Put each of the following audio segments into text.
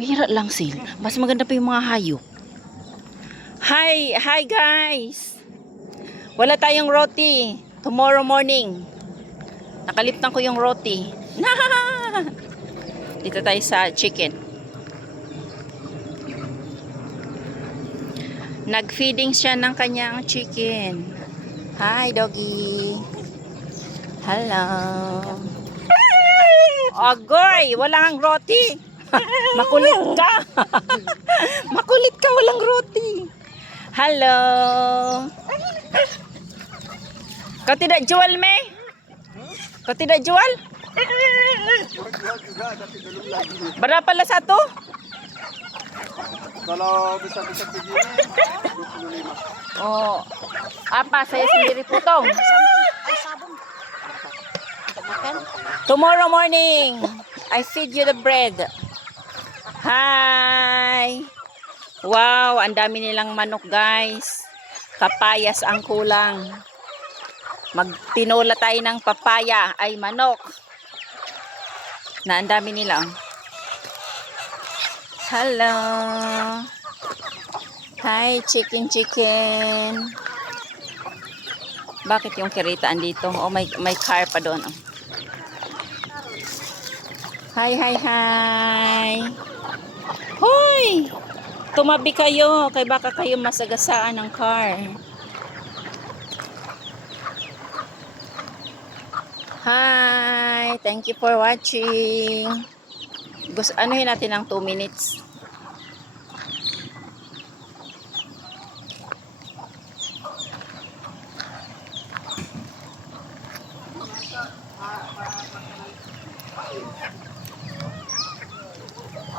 Bihira lang sil. Mas maganda pa yung mga hayop. Hi guys. Wala tayong roti. Tomorrow morning. Nakaliptan ko yung roti. Dito tayo sa chicken. Nag-feeding siya ng kanyang chicken. Hi doggy. Hello. Agoy, walang roti. Makulit ka. Makulit ka, walang roti. Hello. Kau tidak jual me? Kau tidak jual? Berapa lah satu? Kalau bisa-bisa begini, 25. Oh, apa saya sendiri potong? Tomorrow morning, I feed you the bread. Hi. Wow, ang dami nilang manok, guys. Papayas ang kulang. Magtinola tayo ng papaya ay manok. Na ang dami nila. Hello. Hi, chicken. Bakit yung kirita andito? Oh, may car pa doon. Oh. Hi. Hoy! Tumabi kayo, kay baka kayo masagasaan ng car. Hi! Thank you for watching. Anuhin natin ng 2 minutes.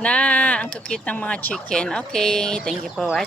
Na, ang cute ng mga chicken. Okay, thank you for watching.